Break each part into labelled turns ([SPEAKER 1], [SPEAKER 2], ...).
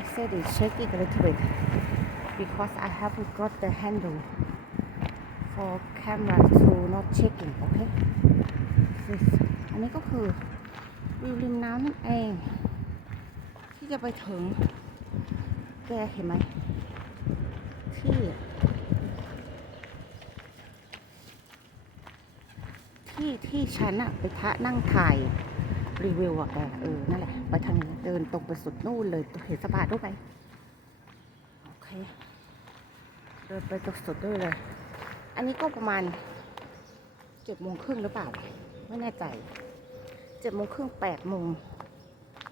[SPEAKER 1] I said it's shaking a little bit because I haven't got the handle for camera to not shaking okay This อันนี้ก็คือวิวริมน้ำนั่นเอง ที่จะไปถึง แกเห็นไหมที่ที่ที่ฉันอะไปทะนั่งถ่าย รีวิวอะแกเออ นั่นแหละ ไปทางนี้เดินตรงไปสุดนู่นเลยเห็นสะพานด้วยไหมโอเค เดินไปตรงสุดด้วยเลย อันนี้ก็ประมาณเจ็ดโมงครึ่งหรือเปล่า ไม่แน่ใจเจ็ดโมงครึ่งแปดโมง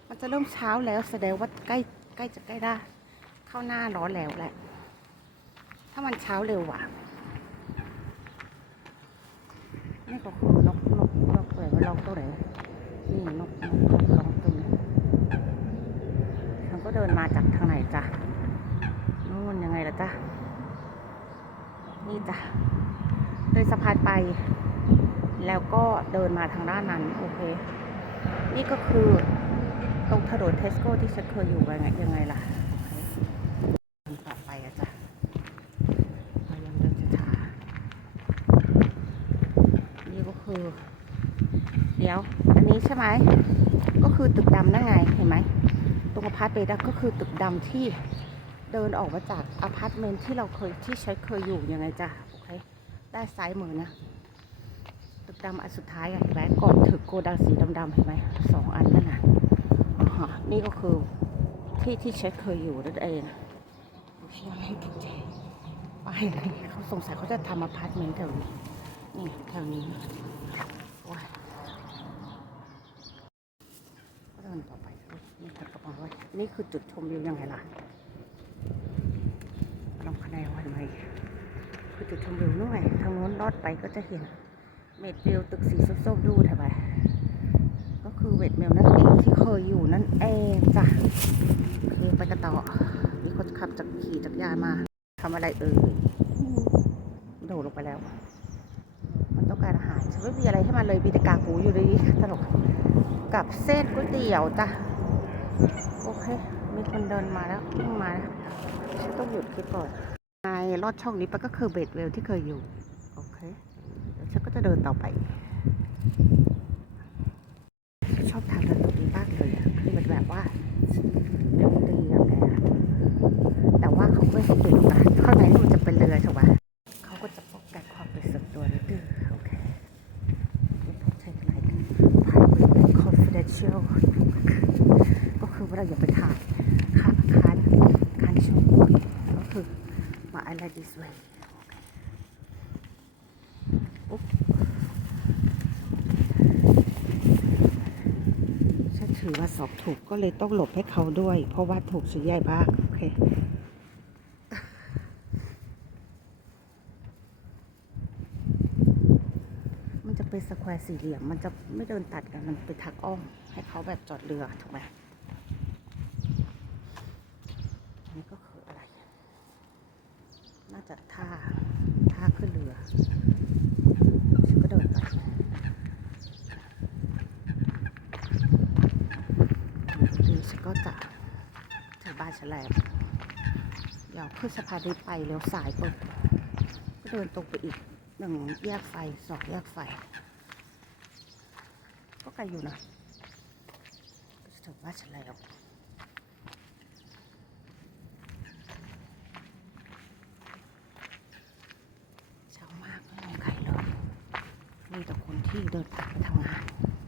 [SPEAKER 1] มันจะเริ่มเช้าแล้วแสดงว่าใกล้ใกล้จะใกล้ได้ เข้าหน้าร้อนแล้วแหละ ถ้ามันเช้าเร็วอะนี่ก็คือนกนกนกตัวไหนว่าลองตัวไหน นี่นกนกนกลองตัวนี้ฉันก็เดินมาจากทางไหนจ้ะนู่นยังไงล่ะจ๊ะนี่จ้ะเลยสะพานไป แล้วก็เดินมาทางด้านนั้น โอเค นี่ก็คือตรงถนนเทสโก้ที่ฉันเคยอยู่ยังไงยังไงล่ะต่อไปอะจ้ะยายามเดินช้าๆนี่ก็คือ เดี๋ยว อันนี้ใช่ไหม ก็คือตึกดำนั่นไง เห็นไหม ตรงอพาร์ตเมนต์ก็คือตึกดำที่เดินออกมาจากอพาร์ตเมนต์ที่เราเคยที่ใช้เคยอยู่ยังไงจ้ะโอเค ได้ซ้ายมือนะ ตึกดำอันสุดท้ายอะเห็นไหมก่อนถึงโกดังสีดำๆเห็นไหมสองอันนั่นน่ะอ่าฮะนี่ก็คือที่ที่เช็คเคยอยู่นั่นเองโอเคไม่ถูกใจไปเขาสงสัยเขาจะทำอพาร์ตเมนต์แถวนี้ นี่แถวนี้โอ้ยก็เดิ นี่กระป๋าไว้นี่คือจุดชมวิวยังไงล่ะลองคะแนนวันไหมคือจุดชมวิวนู่นไงทางโน้นลอดไปก็จะเห็นเมดวิวตึกสีส้มๆดูทำไมก็คือเวดเมลนั่นเองที่เคยอยู่นั่นเองจ้ะโอเคไปกันต่อมีคนขับจากขี่จักรยานมาทำอะไรเอ่ยโดดลงไปแล้ว มันต้องการอาหารฉันไม่มีอะไรให้มันเลยมีแต่กากหมูอยู่ในนี้ตลกกับเส้นก๋วยเตี๋ยวจ้ะ โอเค มีคนเดินมาแล้ววิ่งมาแล้วฉันต้องหยุดคลิปก่อนในลอดช่องนี้ไปก็คือเบดเวลที่เคยอยู่ โอเคเดี๋ยวฉันก็จะเดินต่อไป ชอบทางเดินตรงนี้มากเลยคือมันแบบว่าเดินดีอะแกแต่ว่าเขาไม่ให้เด็กนะข้างในมันจะเป็นเรือถูกปะเขาก็จะป้องกันความเป็นส่วนตัวนิดนึงโอเคไม่ต้องใช้อะไร private confidential เราอย่าไปถ่ายค่ะคานคานชมก็คือมา I like this way ฉันถือว่าสอบถูกก็เลยต้องหลบให้เขาด้วย เพราะว่าถูกชิ้นใหญ่มากโอเคมันจะเป็นสแควร์สี่เหลี่ยม มันจะไม่เดินตัดกัน มันเป็นทางอ้อม ให้เขาแบบจอดเรือ ถูกไหมอั นี่ก็คืออะไร น่าจะท่า ท่าขึ้นเรือฉันก็เดินไปดีฉันก็จะถึงบ้านฉันแล้วเดี๋ยวขึ้นสะพานนี้ไปเลี้ยวซ้ายปุ๊บก็เดินตรงไปอีกหนึ่งแยกไฟสองแยกไฟ ก็ไกลอยู่นะจะถึงบ้านฉันแล้ว เช้ามากไม่มีใครเลยมีแต่คนที่เดินทางไปทำงาน